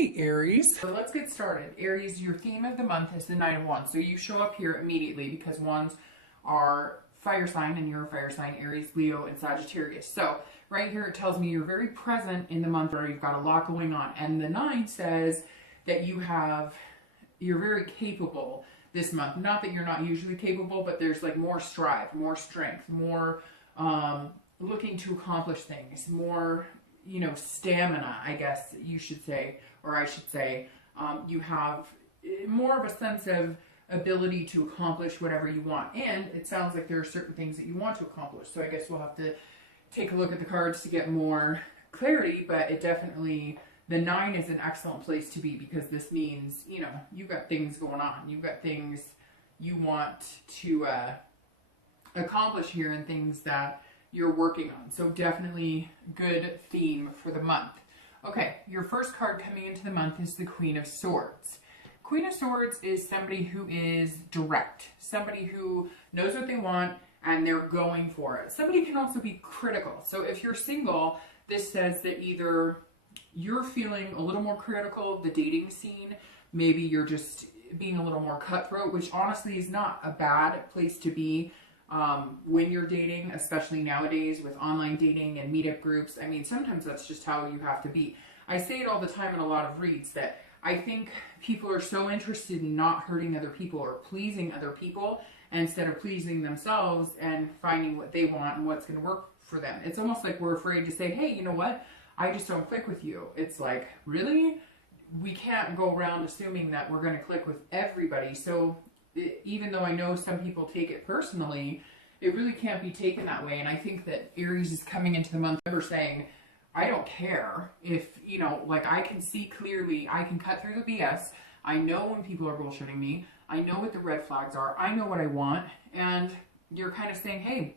Hey Aries. So let's get started. Aries, your theme of the month is the Nine of Wands. So you show up here immediately because wands are fire sign and you're a fire sign, Aries, Leo, and Sagittarius. So right here it tells me you're very present in the month or you've got a lot going on. And the nine says that you're very capable this month. Not that you're not usually capable, but there's like more strive, more strength, more looking to accomplish things, more stamina, I guess you should say, or I should say, you have more of a sense of ability to accomplish whatever you want. And it sounds like there are certain things that you want to accomplish. So I guess we'll have to take a look at the cards to get more clarity, but it definitely, the nine is an excellent place to be because this means, you've got things going on. You've got things you want to accomplish here and things that you're working on. So definitely good theme for the month. Okay, your first card coming into the month is the Queen of Swords. Queen of Swords is somebody who is direct, somebody who knows what they want and they're going for it. Somebody can also be critical. So if you're single, this says that either you're feeling a little more critical of the dating scene, maybe you're just being a little more cutthroat, which honestly is not a bad place to be. When you're dating, especially nowadays with online dating and meetup groups, I mean, sometimes that's just how you have to be. I say it all the time in a lot of reads that I think people are so interested in not hurting other people or pleasing other people instead of pleasing themselves and finding what they want and what's going to work for them. It's almost like we're afraid to say, hey, you know what? I just don't click with you. It's like, really? We can't go around assuming that we're going to click with everybody. So even though I know some people take it personally, it really can't be taken that way. And I think that Aries is coming into the month ever saying, I don't care if, I can see clearly, I can cut through the BS. I know when people are bullshitting me. I know what the red flags are. I know what I want. And you're kind of saying, hey,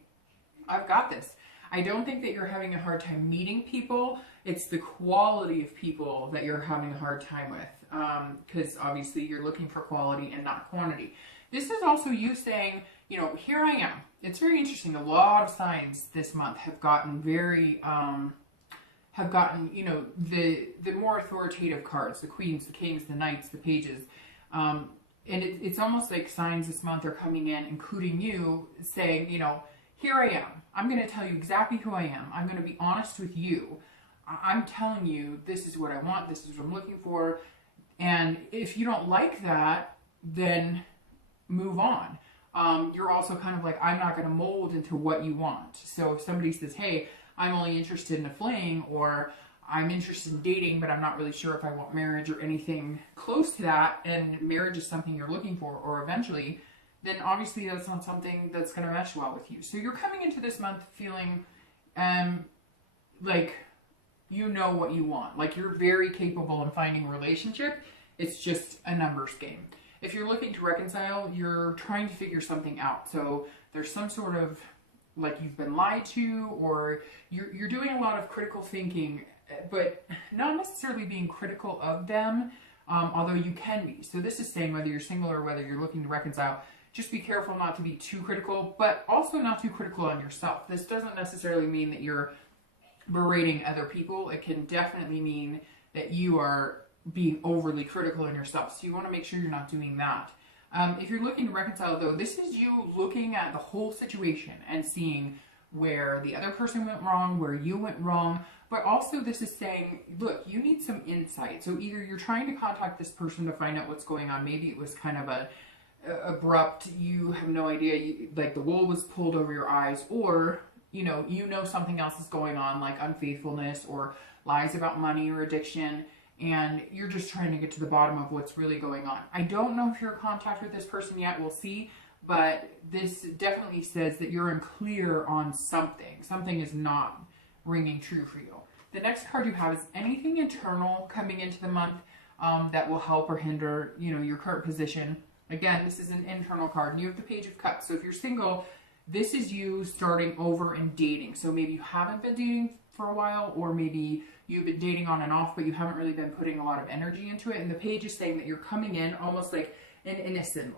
I've got this. I don't think that you're having a hard time meeting people. It's the quality of people that you're having a hard time with. Because obviously you're looking for quality and not quantity. This is also you saying, here I am. It's very interesting. A lot of signs this month have gotten very, the more authoritative cards, the queens, the kings, the knights, the pages. And it's almost like signs this month are coming in, including you, saying, here I am. I'm going to tell you exactly who I am. I'm going to be honest with you. I'm telling you, this is what I want. This is what I'm looking for. And if you don't like that, then move on. You're also kind of like, I'm not going to mold into what you want. So if somebody says, hey, I'm only interested in a fling, or I'm interested in dating, but I'm not really sure if I want marriage or anything close to that, and marriage is something you're looking for, or eventually, then obviously that's not something that's going to mesh well with you. So you're coming into this month feeling like you know what you want. Like you're very capable in finding a relationship. It's just a numbers game. If you're looking to reconcile, you're trying to figure something out. So there's some sort of, like you've been lied to, or you're doing a lot of critical thinking, but not necessarily being critical of them, although you can be. So this is saying whether you're single or whether you're looking to reconcile, just be careful not to be too critical, but also not too critical on yourself. This doesn't necessarily mean that you're berating other people. It can definitely mean that you are being overly critical in yourself. So you want to make sure you're not doing that. If you're looking to reconcile, though, this is you looking at the whole situation and seeing where the other person went wrong, where you went wrong, but also this is saying, look, you need some insight. So either you're trying to contact this person to find out what's going on. Maybe it was kind of a abrupt, you have no idea, like the wool was pulled over your eyes, or you know something else is going on, like unfaithfulness or lies about money or addiction, and you're just trying to get to the bottom of what's really going on. I don't know if you're in contact with this person yet, we'll see, but this definitely says that you're unclear on something. Something is not ringing true for you. The next card you have is anything internal coming into the month that will help or hinder, your current position. Again, this is an internal card. And you have the Page of Cups. So if you're single, this is you starting over and dating. So maybe you haven't been dating for a while, or maybe you've been dating on and off, but you haven't really been putting a lot of energy into it. And the page is saying that you're coming in almost like an innocent,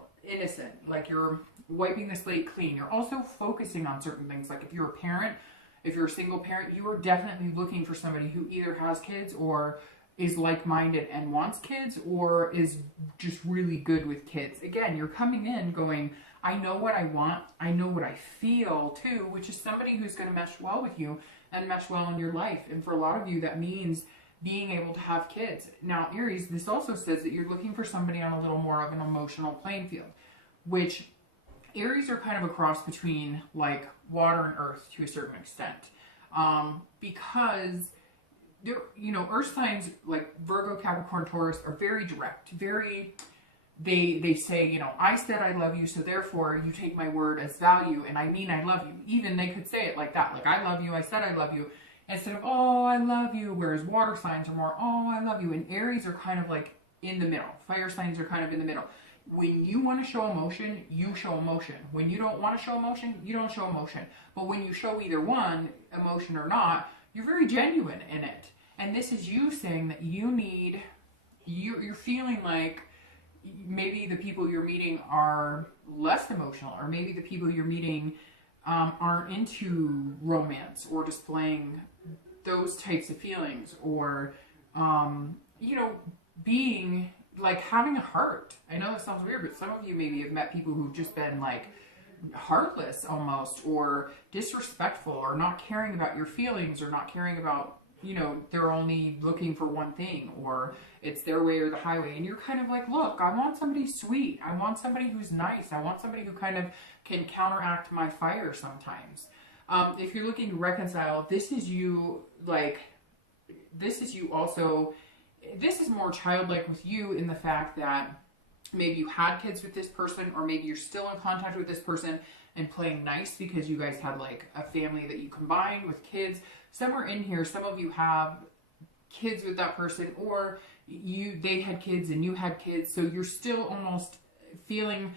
like you're wiping the slate clean. You're also focusing on certain things. Like if you're a parent, if you're a single parent, you are definitely looking for somebody who either has kids or is like-minded and wants kids, or is just really good with kids. Again, you're coming in going, I know what I want, I know what I feel too, which is somebody who's going to mesh well with you and mesh well in your life. And for a lot of you, that means being able to have kids. Now, Aries, this also says that you're looking for somebody on a little more of an emotional playing field, which Aries are kind of a cross between like water and earth to a certain extent. Because they're, you know, earth signs like Virgo, Capricorn, Taurus are very direct, very, they say, you know, I said I love you, so therefore you take my word as value, and I mean I love you. Even they could say it like that, like I love you, I said I love you, instead of, oh, I love you, whereas water signs are more, oh, I love you, and Aries are kind of like in the middle. Fire signs are kind of in the middle. When you want to show emotion, you show emotion. When you don't want to show emotion, you don't show emotion. But when you show either one, emotion or not, you're very genuine in it. And this is you saying that you need, you're feeling like maybe the people you're meeting are less emotional, or maybe the people you're meeting aren't into romance or displaying those types of feelings, or, you know, being like having a heart. I know it sounds weird, but some of you maybe have met people who've just been like heartless almost, or disrespectful, or not caring about your feelings, or not caring about, you know, they're only looking for one thing, or it's their way or the highway. And you're kind of like, look, I want somebody sweet. I want somebody who's nice. I want somebody who kind of can counteract my fire sometimes. If you're looking to reconcile, this is you, like, this is you also, this is more childlike with you in the fact that maybe you had kids with this person, or maybe you're still in contact with this person and playing nice because you guys had like a family that you combined with kids. Somewhere in here, some of you have kids with that person, or they had kids and you had kids, so you're still almost feeling,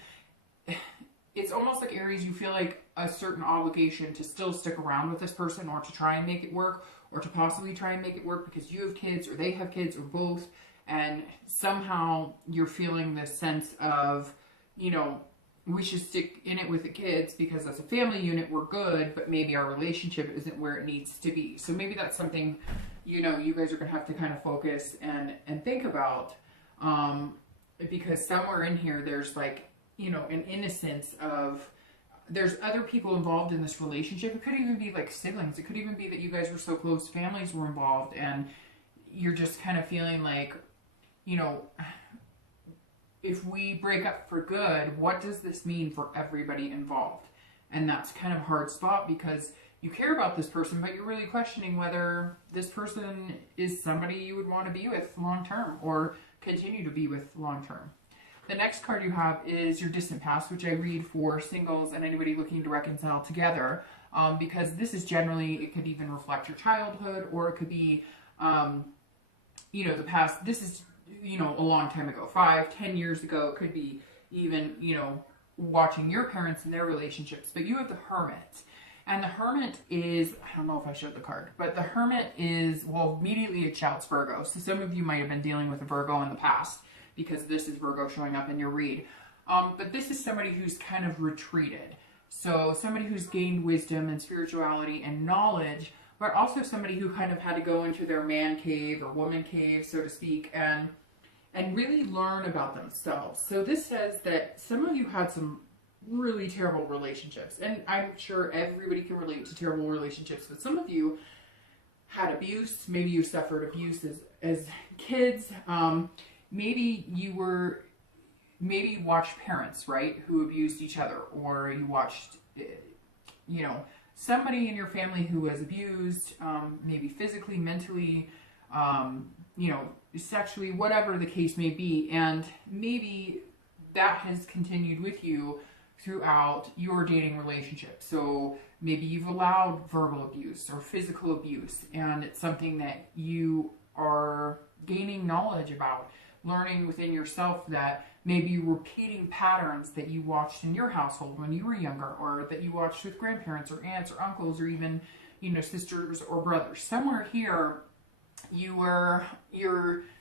it's almost like Aries, you feel like a certain obligation to still stick around with this person, or to try and make it work, or to possibly try and make it work because you have kids, or they have kids, or both. And somehow you're feeling this sense of, you know, we should stick in it with the kids because as a family unit we're good, but maybe our relationship isn't where it needs to be. So maybe that's something, you know, you guys are going to have to kind of focus and think about, because somewhere in here there's like, you know, an innocence of, there's other people involved in this relationship. It could even be like siblings. It could even be that you guys were so close, families were involved, and you're just kind of feeling like, you know, if we break up for good, what does this mean for everybody involved? And that's kind of a hard spot because you care about this person, but you're really questioning whether this person is somebody you would want to be with long term, or continue to be with long term. The next card you have is your distant past, which I read for singles and anybody looking to reconcile together, because this is generally, it could even reflect your childhood, or it could be, you know, the past. This is, you know, a long time ago, 5-10 years ago. It could be even, you know, watching your parents and their relationships. But you have the Hermit. And the Hermit is, I don't know if I showed the card, but the Hermit is, well, immediately it shouts Virgo. So some of you might have been dealing with a Virgo in the past, because this is Virgo showing up in your read. But this is somebody who's kind of retreated. So somebody who's gained wisdom and spirituality and knowledge, but also somebody who kind of had to go into their man cave or woman cave, so to speak, and really learn about themselves. So this says that some of you had some really terrible relationships, and I'm sure everybody can relate to terrible relationships, but some of you had abuse. Maybe you suffered abuse as kids. Maybe you watched parents, right, who abused each other, or you watched, you know, somebody in your family who was abused, maybe physically, mentally, you know, sexually, whatever the case may be. And maybe that has continued with you throughout your dating relationship. So maybe you've allowed verbal abuse or physical abuse, and it's something that you are gaining knowledge about, learning within yourself that maybe repeating patterns that you watched in your household when you were younger, or that you watched with grandparents or aunts or uncles, or even, you know, sisters or brothers. Somewhere here,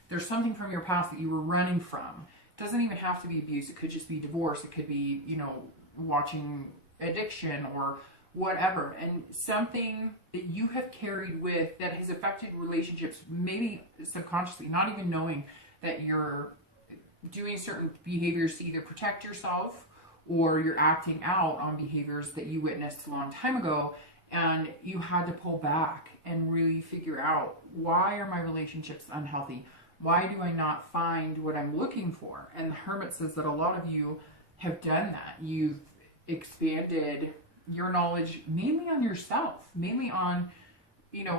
there's something from your past that you were running from. It doesn't even have to be abuse. It could just be divorce. It could be, you know, watching addiction, or whatever. And something that you have carried with that has affected relationships, maybe subconsciously, not even knowing that you're doing certain behaviors to either protect yourself or you're acting out on behaviors that you witnessed a long time ago, and you had to pull back and really figure out, why are my relationships unhealthy? Why do I not find what I'm looking for? And the Hermit says that a lot of you have done that. You've expanded your knowledge mainly on yourself, mainly on,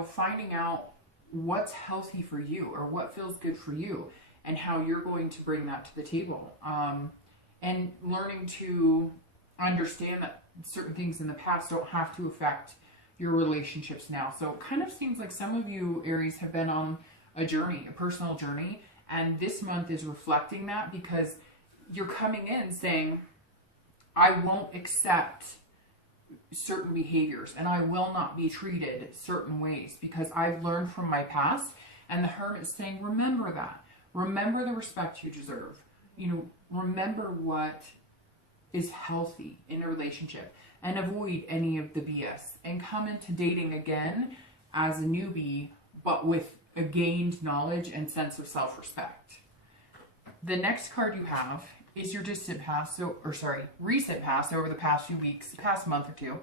finding out what's healthy for you or what feels good for you and how you're going to bring that to the table. And learning to understand that certain things in the past don't have to affect your relationships now. So it kind of seems like some of you, Aries, have been on a journey, a personal journey, and this month is reflecting that, because you're coming in saying, I won't accept certain behaviors and I will not be treated certain ways because I've learned from my past. And the Hermit is saying, remember that. Remember the respect you deserve. Remember what is healthy in a relationship and avoid any of the BS, and come into dating again as a newbie, but with a gained knowledge and sense of self-respect. The next card you have is your recent past over the past few weeks, past month or two.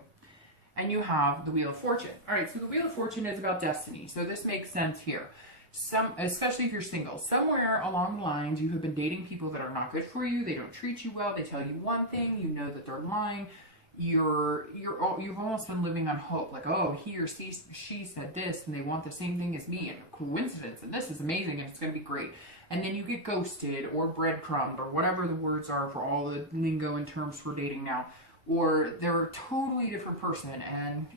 And you have the Wheel of Fortune. All right, so the Wheel of Fortune is about destiny. So this makes sense here. Especially if you're single, somewhere along the lines you have been dating people that are not good for you. They don't treat you well. They tell you one thing, you know that they're lying. You've almost been living on hope, like, oh, he or she said this, and they want the same thing as me, and a coincidence, and this is amazing, and it's going to be great. And then you get ghosted or breadcrumbed or whatever the words are for all the lingo and terms for dating now. Or they're a totally different person. And,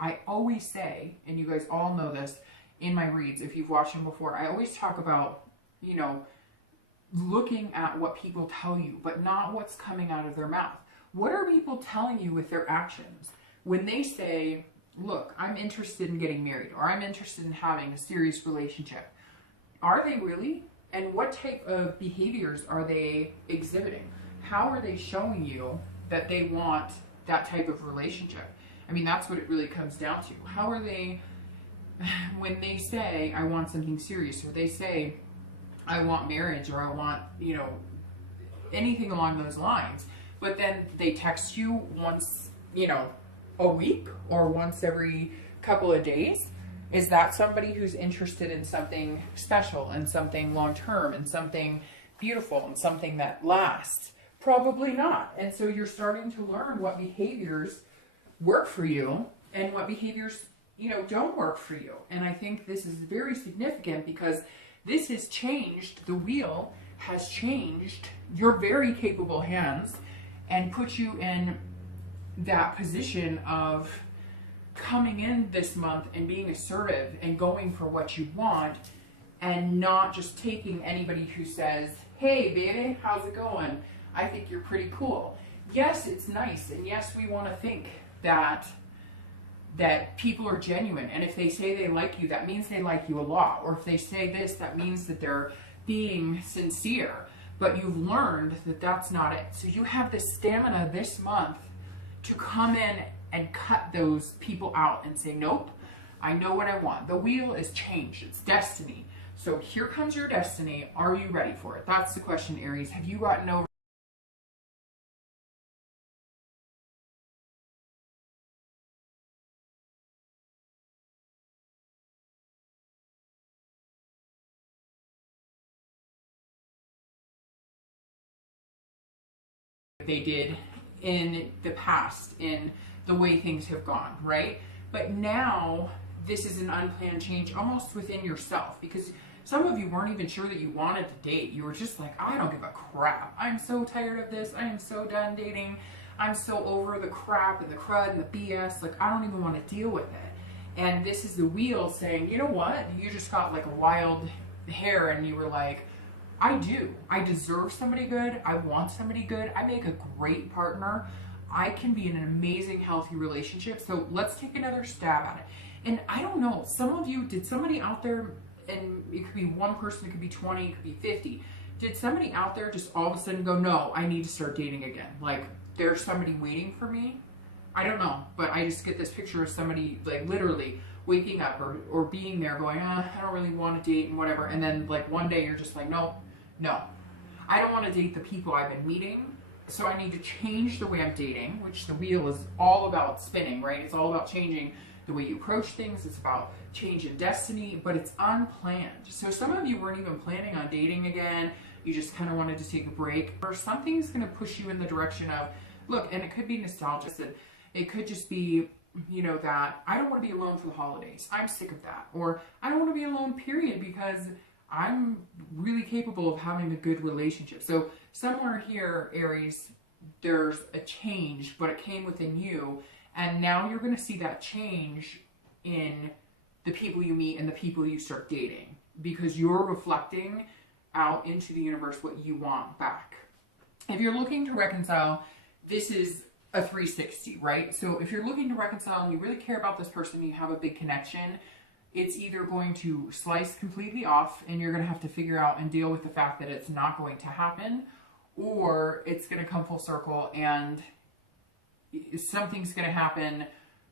I always say, and you guys all know this in my reads, if you've watched them before, I always talk about, looking at what people tell you, but not what's coming out of their mouth. What are people telling you with their actions? When they say, look, I'm interested in getting married, or I'm interested in having a serious relationship, are they really? And what type of behaviors are they exhibiting? How are they showing you that they want that type of relationship? I mean, that's what it really comes down to. How are they, when they say, I want something serious, or they say, I want marriage, or I want, anything along those lines, but then they text you once, a week or once every couple of days? Is that somebody who's interested in something special and something long-term and something beautiful and something that lasts? Probably not. And so you're starting to learn what behaviors work for you and what behaviors, don't work for you. And I think this is very significant because this has changed, the wheel has changed your very capable hands and put you in that position of coming in this month and being assertive and going for what you want, and not just taking anybody who says, hey baby, how's it going? I think you're pretty cool. Yes, it's nice, and yes, we want to think that people are genuine, and if they say they like you, that means they like you a lot, or if they say this, that means that they're being sincere. But you've learned that that's not it. So you have the stamina this month to come in and cut those people out and say, nope, I know what I want. The wheel is changed. It's destiny. So here comes your destiny. Are you ready for it? That's the question, Aries. Have you gotten over they did in the past, in the way things have gone, right? But now this is an unplanned change almost within yourself, because some of you weren't even sure that you wanted to date. You were just like, I don't give a crap. I'm so tired of this. I am so done dating. I'm so over the crap and the crud and the BS. Like, I don't even want to deal with it. And this is the wheel saying, you know what? You just got like a wild hair and you were like, I do. I deserve somebody good. I want somebody good. I make a great partner. I can be in an amazing, healthy relationship. So let's take another stab at it. And I don't know, some of you, did somebody out there, and it could be one person, it could be 20, it could be 50. Did somebody out there just all of a sudden go, no, I need to start dating again? Like, there's somebody waiting for me. I don't know, but I just get this picture of somebody like literally waking up or being there going, I don't really want to date and whatever. And then like one day you're just like, no, I don't want to date the people I've been meeting. So I need to change the way I'm dating, which the wheel is all about spinning, right? It's all about changing the way you approach things. It's about change in destiny, but it's unplanned. So some of you weren't even planning on dating again. You just kind of wanted to take a break, or something's going to push you in the direction of, look, and it could be nostalgia. And it could just be, you know, that I don't want to be alone for the holidays. I'm sick of that. Or I don't want to be alone, period, because I'm really capable of having a good relationship. So somewhere here, Aries, there's a change, but it came within you. And now you're going to see that change in the people you meet and the people you start dating, because you're reflecting out into the universe what you want back. If you're looking to reconcile, this is a 360, right? So if you're looking to reconcile and you really care about this person, you have a big connection, it's either going to slice completely off and you're going to have to figure out and deal with the fact that it's not going to happen, or it's going to come full circle and something's going to happen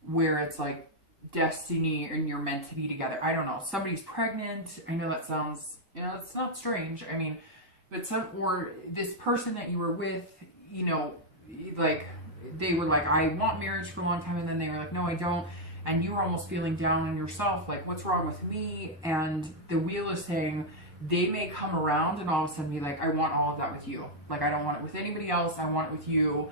where it's like destiny and you're meant to be together. I don't know. Somebody's pregnant. I know that sounds, you know, it's not strange. I mean, but or this person that you were with, you know, like they were like, I want marriage for a long time. And then they were like, no, I don't. And you were almost feeling down on yourself. Like, what's wrong with me? And the wheel is saying they may come around and all of a sudden be like, I want all of that with you. Like, I don't want it with anybody else. I want it with you.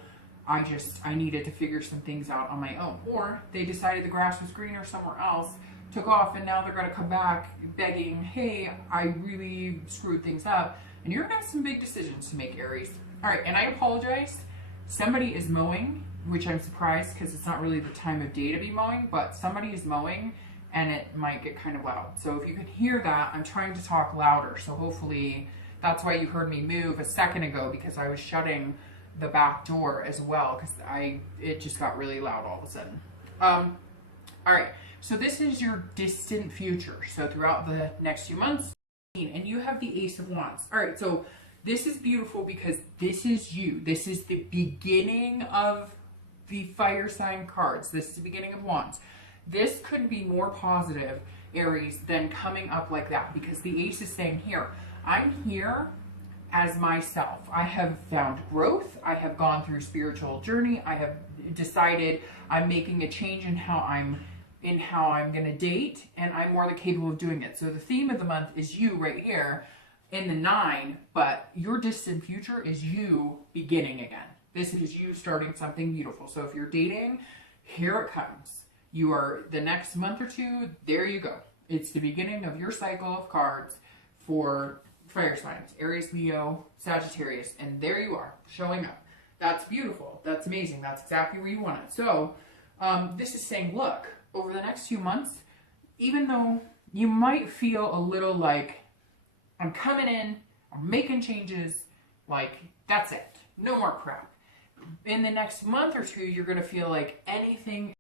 I needed to figure some things out on my own. Or they decided the grass was greener somewhere else, took off, and now they're going to come back begging, hey, I really screwed things up. And you're going to have some big decisions to make, Aries. All right, and I apologize. Somebody is mowing, which I'm surprised because it's not really the time of day to be mowing, but somebody is mowing and it might get kind of loud. So if you can hear that, I'm trying to talk louder. So hopefully that's why you heard me move a second ago, because I was shutting the back door as well, because it just got really loud all of a sudden. All right, so this is your distant future. So throughout the next few months, and you have the Ace of Wands. All right, so this is beautiful because this is you. This is the beginning of the fire sign cards. This is the beginning of Wands. This couldn't be more positive, Aries, than coming up like that, because the Ace is saying here, I'm here as myself. I have found growth. I have gone through spiritual journey. I have decided I'm making a change in how I'm going to date, and I'm more than capable of doing it. So the theme of the month is you right here in the 9, but your distant future is you beginning again. This is you starting something beautiful. So if you're dating, here it comes. You are the next month or two, there you go. It's the beginning of your cycle of cards for fire signs, Aries, Leo, Sagittarius, and there you are, showing up. That's beautiful. That's amazing. That's exactly where you want it. So this is saying, look, over the next few months, even though you might feel a little like, I'm coming in, I'm making changes, like, that's it. No more crap. In the next month or two, you're going to feel like anything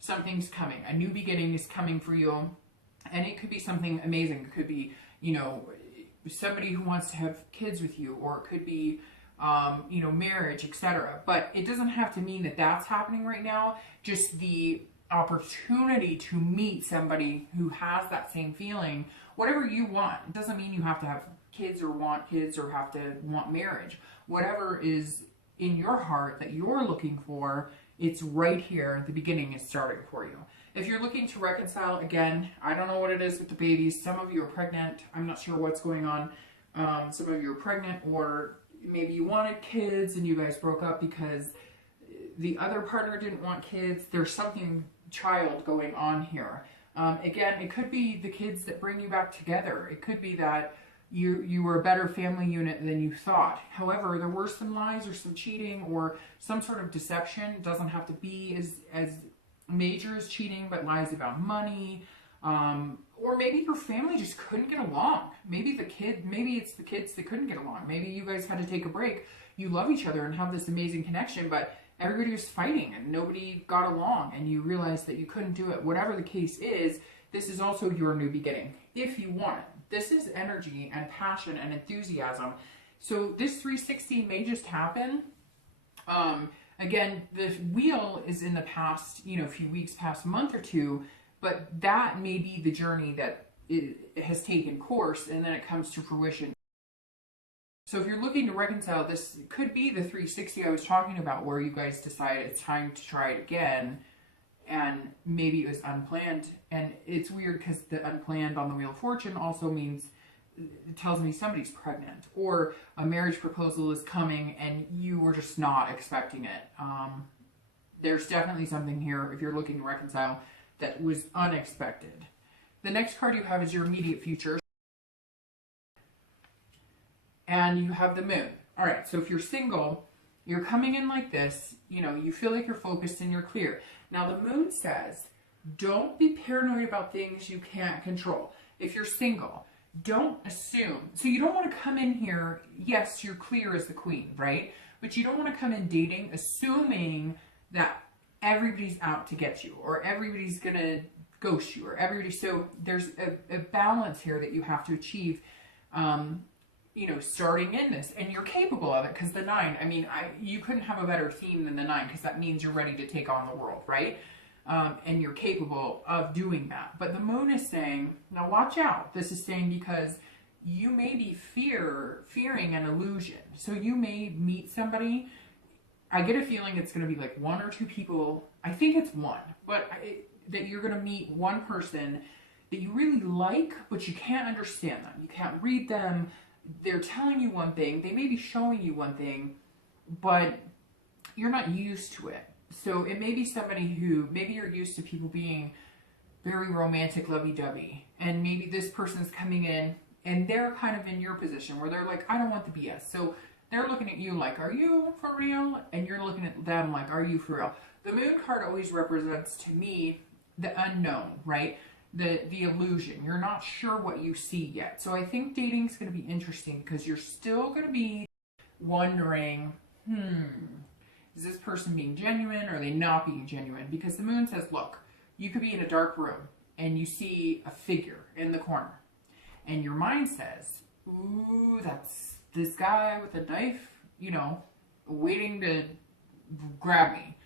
something's coming. A new beginning is coming for you. And it could be something amazing. It could be, you know, somebody who wants to have kids with you, or it could be, you know, marriage, etc. But it doesn't have to mean that that's happening right now. Just the opportunity to meet somebody who has that same feeling, whatever you want. It doesn't mean you have to have kids or want kids or have to want marriage. Whatever is in your heart that you're looking for, it's right here. The beginning is starting for you. If you're looking to reconcile, again, I don't know what it is with the babies. Some of you are pregnant. I'm not sure what's going on. Some of you are pregnant, or maybe you wanted kids and you guys broke up because the other partner didn't want kids. There's something child going on here. Again, it could be the kids that bring you back together. It could be that you were a better family unit than you thought. However, there were some lies or some cheating or some sort of deception. It doesn't have to be as major as cheating, but lies about money, Or maybe your family just couldn't get along. Maybe it's the kids that couldn't get along. Maybe you guys had to take a break. You love each other and have this amazing connection, but everybody was fighting and nobody got along, and you realized that you couldn't do it. Whatever the case is, this is also your new beginning, if you want it. This is energy and passion and enthusiasm. So this 360 may just happen. Again, the wheel is in the past, a few weeks, past month or two, but that may be the journey that it has taken course, and then it comes to fruition. So if you're looking to reconcile, this could be the 360 I was talking about, where you guys decide it's time to try it again, and maybe it was unplanned. And it's weird because the unplanned on the Wheel of Fortune also means, it tells me somebody's pregnant, or a marriage proposal is coming and you were just not expecting it. There's definitely something here, if you're looking to reconcile, that was unexpected. The next card you have is your immediate future. And you have the moon. All right, so if you're single, you're coming in like this, you feel like you're focused and you're clear. Now the moon says, don't be paranoid about things you can't control. If you're single, don't assume. So you don't want to come in here, yes, you're clear as the queen, right? But you don't want to come in dating assuming that everybody's out to get you, or everybody's going to ghost you, or everybody. So there's a balance here that you have to achieve, starting in this, and you're capable of it, because the 9, you couldn't have a better theme than the 9, because that means you're ready to take on the world, right? And you're capable of doing that. But the moon is saying, now watch out. This is saying because you may be fearing an illusion. So you may meet somebody. I get a feeling it's going to be like 1 or 2 people. I think it's 1, but that you're going to meet one person that you really like, but you can't understand them. You can't read them. They're telling you one thing. They may be showing you one thing, but you're not used to it. So it may be somebody who, maybe you're used to people being very romantic, lovey-dovey, and maybe this person's coming in and they're kind of in your position where they're like, I don't want the BS. So they're looking at you like, are you for real? And you're looking at them like, are you for real? The moon card always represents, to me, the unknown, right? The illusion. You're not sure what you see yet. So I think dating is going to be interesting, because you're still going to be wondering, is this person being genuine, or are they not being genuine? Because the moon says, look, you could be in a dark room and you see a figure in the corner, and your mind says, ooh, that's this guy with a knife, waiting to grab me.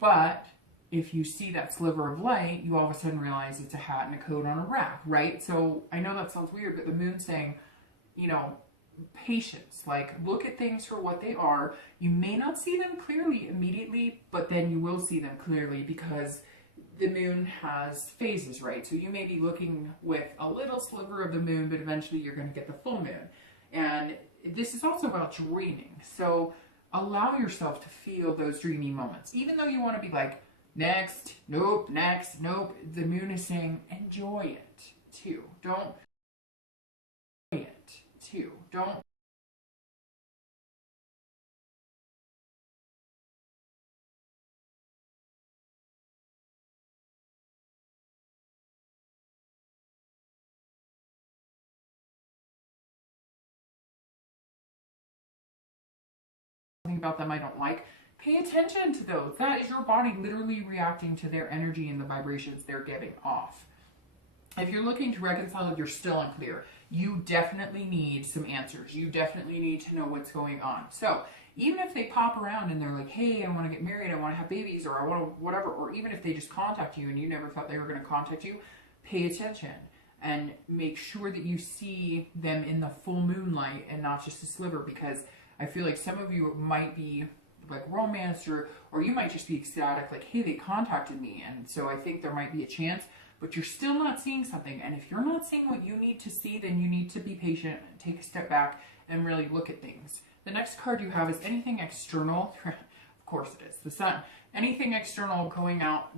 But if you see that sliver of light, you all of a sudden realize it's a hat and a coat on a rack, right? So I know that sounds weird, but the moon's saying, patience. Like, look at things for what they are. You may not see them clearly immediately, but then you will see them clearly, because the moon has phases, right? So you may be looking with a little sliver of the moon, but eventually you're going to get the full moon. And this is also about dreaming. So allow yourself to feel those dreamy moments, even though you want to be like, next, nope, next, nope. The moon is saying, enjoy it too. Don't something about them I don't like. Pay attention to those. That is your body literally reacting to their energy and the vibrations they're giving off. If you're looking to reconcile, if you're still unclear, you definitely need some answers. You definitely need to know what's going on. So even if they pop around and they're like, hey, I want to get married, I want to have babies, or I want to whatever, or even if they just contact you and you never thought they were going to contact you, pay attention and make sure that you see them in the full moonlight and not just a sliver, because I feel like some of you might be like romance, or you might just be ecstatic, like, hey, they contacted me, and so I think there might be a chance, but you're still not seeing something. And if you're not seeing what you need to see, then you need to be patient, take a step back, and really look at things. The next card you have is anything external. Of course it is the sun. Anything external going out,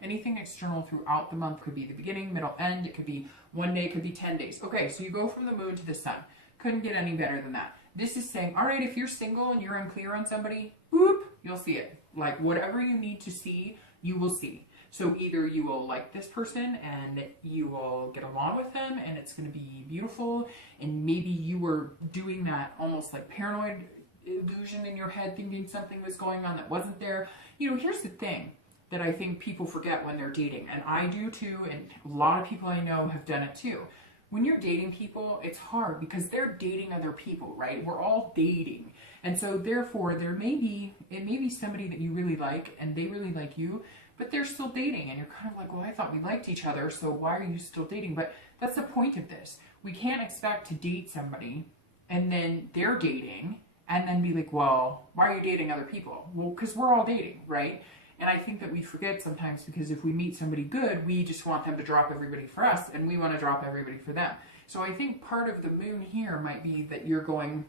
anything external throughout the month. Could be the beginning, middle, end. It could be one day, it could be 10 days. Okay, so you go from the moon to the sun. Couldn't get any better than that. This is saying, all right, if you're single and you're unclear on somebody, boop, you'll see it. Like, whatever you need to see, you will see. So either you will like this person and you will get along with them and it's going to be beautiful, and maybe you were doing that almost like paranoid illusion in your head, thinking something was going on that wasn't there. You know, here's the thing that I think people forget when they're dating, and I do too, and a lot of people I know have done it too. When you're dating people, it's hard because they're dating other people, right? We're all dating. And so therefore it may be somebody that you really like and they really like you, but they're still dating, and you're kind of like, well, I thought we liked each other, so why are you still dating? But that's the point of this. We can't expect to date somebody and then they're dating and then be like, well, why are you dating other people? Well, because we're all dating, right? And I think that we forget sometimes, because if we meet somebody good, we just want them to drop everybody for us, and we want to drop everybody for them. So I think part of the moon here might be that you're going,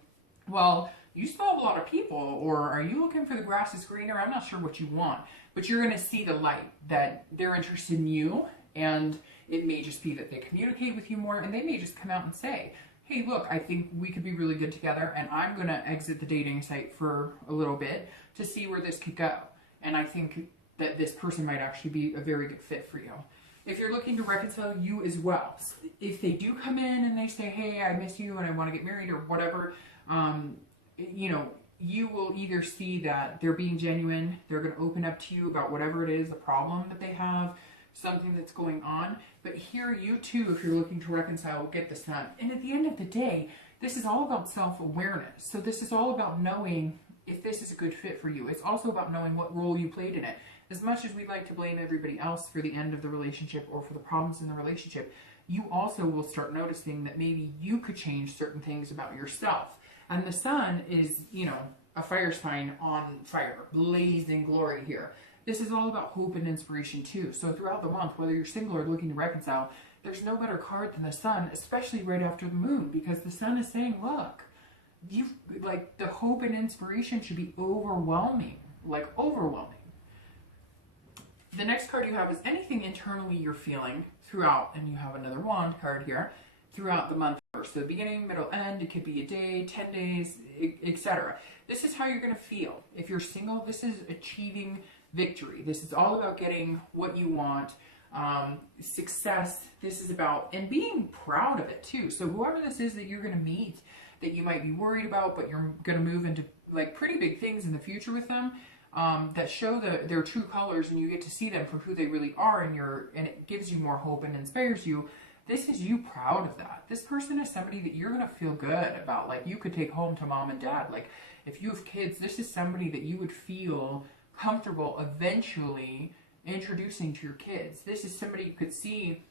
well, you still have a lot of people, or are you looking for the grass is greener? I'm not sure what you want, but you're going to see the light, that they're interested in you, and it may just be that they communicate with you more, and they may just come out and say, hey, look, I think we could be really good together, and I'm going to exit the dating site for a little bit to see where this could go. And I think that this person might actually be a very good fit for you. If you're looking to reconcile, you as well. If they do come in and they say, hey, I miss you and I want to get married or whatever, you know, you will either see that they're being genuine, they're going to open up to you about whatever it is, a problem that they have, something that's going on. But here, you too, if you're looking to reconcile, will get the sun. And at the end of the day, this is all about self-awareness. So this is all about knowing if this is a good fit for you. It's also about knowing what role you played in it. As much as we like to blame everybody else for the end of the relationship or for the problems in the relationship, you also will start noticing that maybe you could change certain things about yourself. And the sun is, you know, a fire sign on fire, blazing glory here. This is all about hope and inspiration too. So throughout the month, whether you're single or looking to reconcile, there's no better card than the sun, especially right after the moon, because the sun is saying, look, you like the hope and inspiration should be overwhelming, like overwhelming. The next card you have is anything internally you're feeling throughout, and you have another wand card here, throughout the month. So the beginning, middle, end, it could be a day, 10 days, etc. This is how you're going to feel. If you're single, this is achieving victory. This is all about getting what you want, success. This is about, and being proud of it too. So whoever this is that you're going to meet, that you might be worried about, but you're going to move into like pretty big things in the future with them, that show their true colors, and you get to see them for who they really are, and it gives you more hope and inspires you. This is you proud of that. This person is somebody that you're going to feel good about. Like you could take home to mom and dad. Like if you have kids, this is somebody that you would feel comfortable eventually introducing to your kids. This is somebody you could see,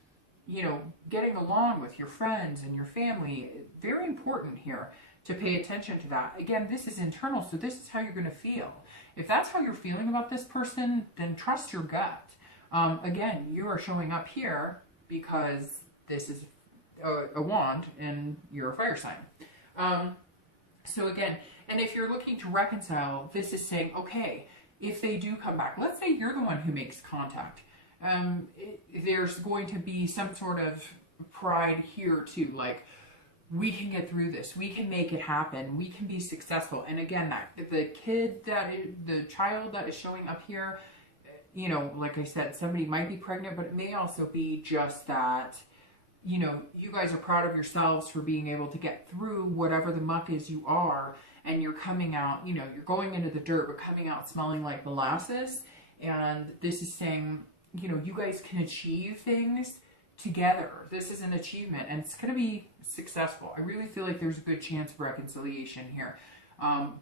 you know, getting along with your friends and your family. Very important here to pay attention to that. Again, this is internal, so this is how you're going to feel. If that's how you're feeling about this person, then trust your gut. Again, you are showing up here because this is a wand and you're a fire sign. So again, and if you're looking to reconcile, this is saying, okay, if they do come back, let's say you're the one who makes contact. There's going to be some sort of pride here too, like we can get through this, we can make it happen, we can be successful. And again, that the child that is showing up here, you know, like I said, somebody might be pregnant, but it may also be just that, you know, you guys are proud of yourselves for being able to get through whatever the muck is you are, and you're coming out, you know, you're going into the dirt, but coming out smelling like molasses. And this is saying, you know, you guys can achieve things together. This is an achievement, and it's going to be successful. I really feel like there's a good chance of reconciliation here.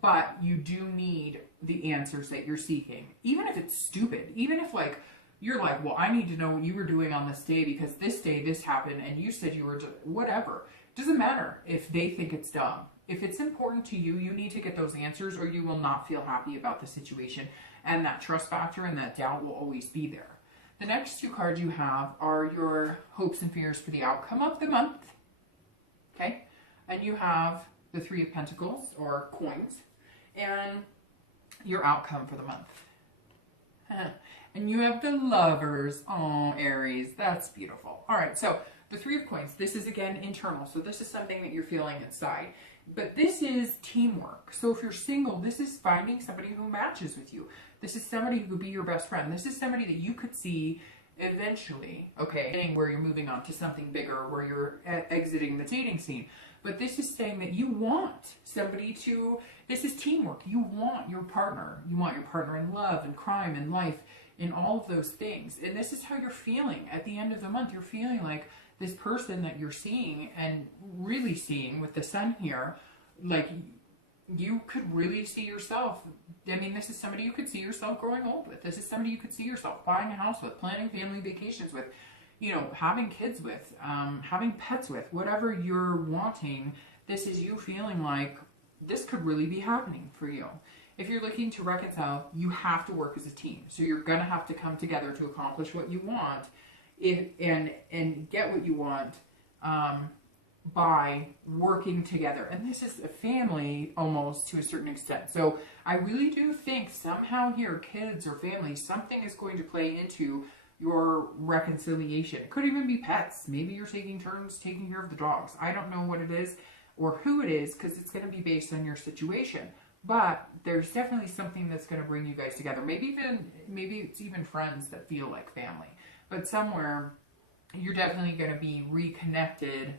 But you do need the answers that you're seeking. Even if it's stupid, even if like, you're like, well, I need to know what you were doing on this day because this day this happened and you said you were just, whatever. Doesn't matter if they think it's dumb. If it's important to you, you need to get those answers or you will not feel happy about the situation. And that trust factor and that doubt will always be there. The next two cards you have are your hopes and fears for the outcome of the month. Okay? And you have the Three of Pentacles or coins and your outcome for the month. And you have the Lovers. Oh, Aries, that's beautiful. All right, so the Three of Coins, this is again internal. So this is something that you're feeling inside. But this is teamwork. So if you're single, this is finding somebody who matches with you. This is somebody who could be your best friend. This is somebody that you could see eventually, okay, where you're moving on to something bigger, where you're exiting the dating scene. But this is saying that you want somebody to, this is teamwork. You want your partner. You want your partner in love and crime and life, in all of those things. And this is how you're feeling at the end of the month. You're feeling like this person that you're seeing and really seeing with the sun here, like you could really see yourself. I mean, this is somebody you could see yourself growing old with. This is somebody you could see yourself buying a house with, planning family vacations with, you know, having kids with, having pets with, whatever you're wanting. This is you feeling like this could really be happening for you. If you're looking to reconcile, you have to work as a team. So you're going to have to come together to accomplish what you want and get what you want by working together. And this is a family almost to a certain extent. So I really do think somehow here, kids or family, something is going to play into your reconciliation. It could even be pets. Maybe you're taking turns taking care of the dogs. I don't know what it is or who it is, because it's going to be based on your situation. But there's definitely something that's going to bring you guys together. Maybe it's even friends that feel like family. But somewhere you're definitely going to be reconnected.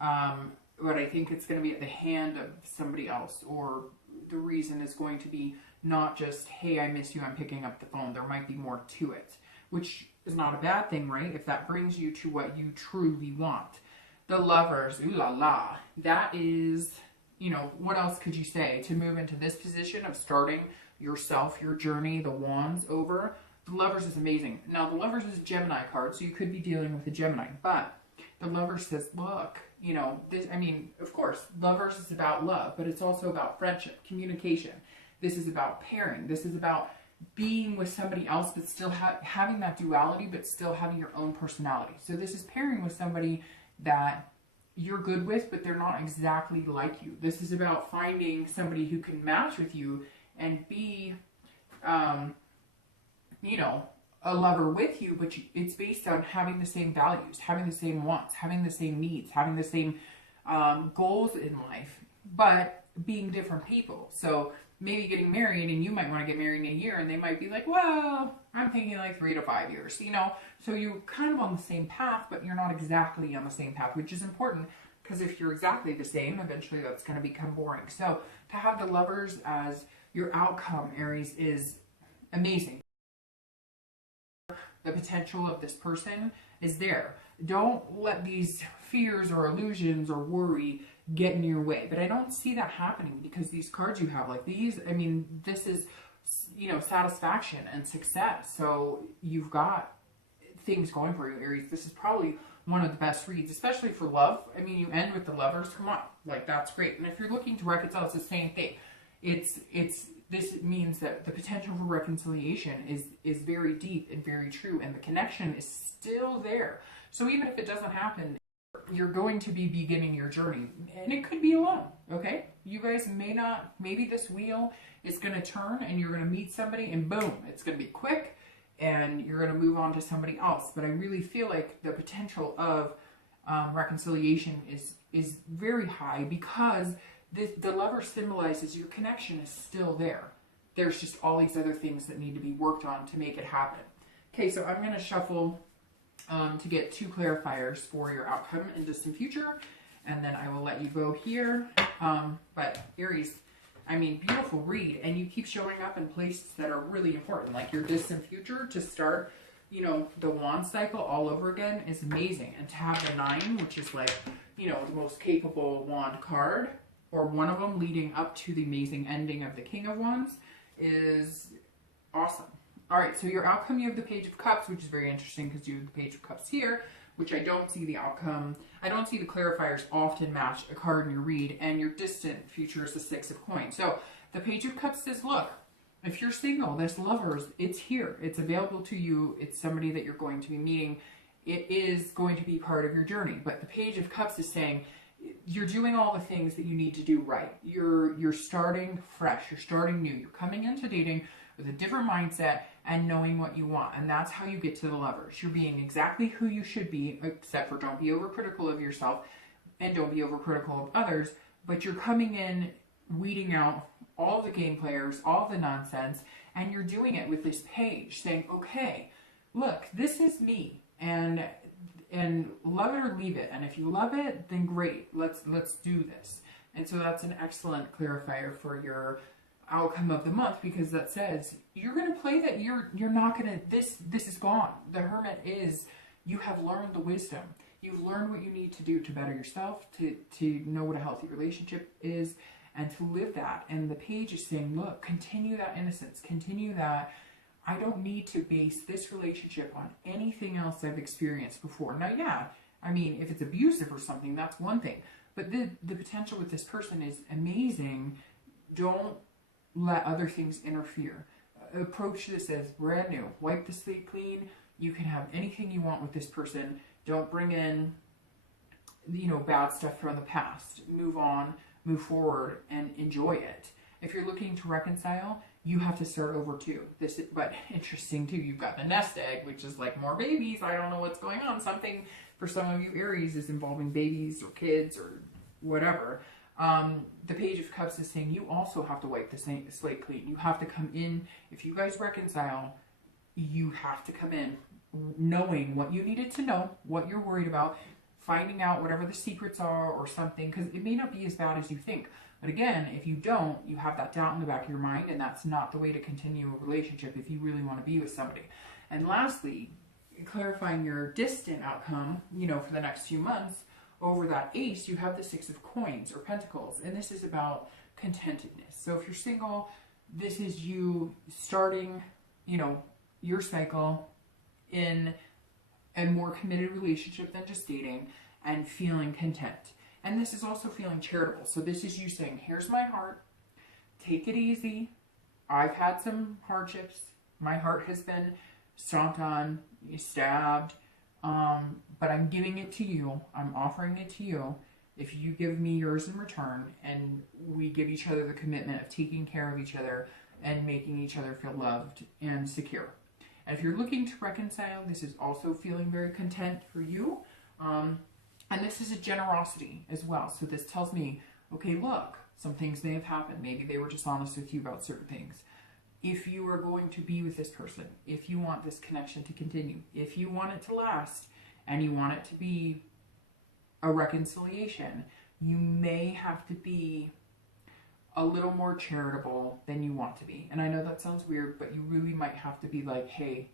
But I think it's going to be at the hand of somebody else, or the reason is going to be not just, hey, I miss you, I'm picking up the phone. There might be more to it, which is not a bad thing, right? If that brings you to what you truly want. The Lovers, ooh la la. That is, you know, what else could you say to move into this position of starting yourself, your journey, the Wands over? The Lovers is amazing. Now, the Lovers is a Gemini card, so you could be dealing with a Gemini. But the Lovers says, look, you know, this, I mean, of course, Lovers is about love, but it's also about friendship, communication. This is about pairing. This is about being with somebody else, but still having that duality, but still having your own personality. So this is pairing with somebody that you're good with, but they're not exactly like you. This is about finding somebody who can match with you and be, you know, a lover with you, but it's based on having the same values, having the same wants, having the same needs, having the same goals in life, but being different people. So maybe getting married, and you might want to get married in a year, and they might be like, well, I'm thinking like 3 to 5 years, you know? So you're kind of on the same path, but you're not exactly on the same path, which is important, because if you're exactly the same, eventually that's going to become boring. So to have the Lovers as your outcome, Aries, is amazing. The potential of this person is there. Don't let these fears or illusions or worry get in your way. But I don't see that happening, because these cards you have, like these, I mean, this is, you know, satisfaction and success. So you've got things going for you, Aries. This is probably one of the best reads, especially for love. I mean, you end with the Lovers. Come on, like that's great. And if you're looking to reconcile, it's the same thing. This means that the potential for reconciliation is very deep and very true, and the connection is still there. So even if it doesn't happen, you're going to be beginning your journey, and it could be alone, okay? You guys maybe this wheel is going to turn and you're going to meet somebody and boom, it's going to be quick and you're going to move on to somebody else. But I really feel like the potential of reconciliation is very high, because the Lover symbolizes your connection is still there. There's just all these other things that need to be worked on to make it happen. Okay, so I'm going to shuffle to get 2 clarifiers for your outcome in distant future, and then I will let you go here. But Aries, I mean, beautiful read, and you keep showing up in places that are really important, like your distant future. To start, you know, the wand cycle all over again is amazing, and to have the 9, which is like, you know, the most capable wand card, or one of them leading up to the amazing ending of the King of Wands, is awesome. All right, so your outcome, you have the Page of Cups, which is very interesting because you have the Page of Cups here, which I don't see the outcome. I don't see the clarifiers often match a card in your read, and your distant future is the 6 of Coins. So the Page of Cups says, look, if you're single, this Lovers, it's here. It's available to you. It's somebody that you're going to be meeting. It is going to be part of your journey. But the Page of Cups is saying, you're doing all the things that you need to do right. You're starting fresh. You're starting new. You're coming into dating with a different mindset and knowing what you want. And that's how you get to the Lovers. You're being exactly who you should be, except for don't be overcritical of yourself and don't be overcritical of others. But you're coming in, weeding out all the game players, all the nonsense, And you're doing it with this page saying, okay, look, this is me, and love it or leave it. And if you love it, then great, let's do this. And so that's an excellent clarifier for your outcome of the month, because that says you're going to play that you're not going to, this is gone. The Hermit is, you have learned the wisdom. You've learned what you need to do to better yourself, to know what a healthy relationship is, and to live that. And the page is saying, look, continue that innocence, continue that. I don't need to base this relationship on anything else I've experienced before. Now, yeah, I mean, if it's abusive or something, that's one thing. But the potential with this person is amazing. Don't let other things interfere. Approach this as brand new. Wipe the slate clean. You can have anything you want with this person. Don't bring in, bad stuff from the past. Move on, move forward, and enjoy it. If you're looking to reconcile, you have to start over too. But interesting too, you've got the nest egg, which is like more babies. I don't know what's going on. Something for some of you Aries is involving babies or kids or whatever. The Page of Cups is saying you also have to wipe the slate clean. You have to come in. If you guys reconcile, you have to come in knowing what you needed to know, what you're worried about, finding out whatever the secrets are or something, because it may not be as bad as you think. But again, if you don't, you have that doubt in the back of your mind, and that's not the way to continue a relationship if you really want to be with somebody. And lastly, clarifying your distant outcome, for the next few months, over that Ace, you have the Six of Coins or Pentacles, and this is about contentedness. So if you're single, this is you starting, your cycle in a more committed relationship than just dating and feeling content. And this is also feeling charitable. So this is you saying, here's my heart, take it easy. I've had some hardships. My heart has been stomped on, stabbed, but I'm giving it to you. I'm offering it to you. If you give me yours in return, and we give each other the commitment of taking care of each other and making each other feel loved and secure. And if you're looking to reconcile, this is also feeling very content for you. And this is a generosity as well. So this tells me, okay, look, some things may have happened. Maybe they were dishonest with you about certain things. If you are going to be with this person, if you want this connection to continue, if you want it to last, and you want it to be a reconciliation, you may have to be a little more charitable than you want to be. And I know that sounds weird, but you really might have to be like, hey,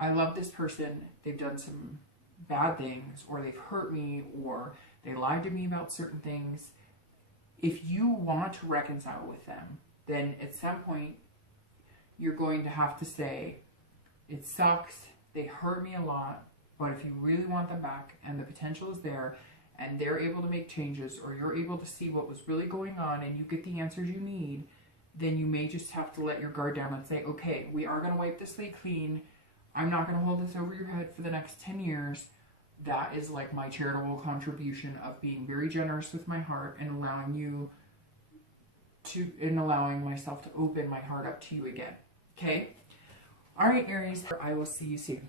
I love this person. They've done some bad things, or they've hurt me, or they lied to me about certain things. If you want to reconcile with them, then at some point you're going to have to say, it sucks, they hurt me a lot, but if you really want them back and the potential is there, and they're able to make changes, or you're able to see what was really going on and you get the answers you need, then you may just have to let your guard down and say, okay, we are going to wipe this slate clean. I'm not going to hold this over your head for the next 10 years. That is like my charitable contribution of being very generous with my heart and allowing myself to open my heart up to you again. Okay? All right, Aries, I will see you soon.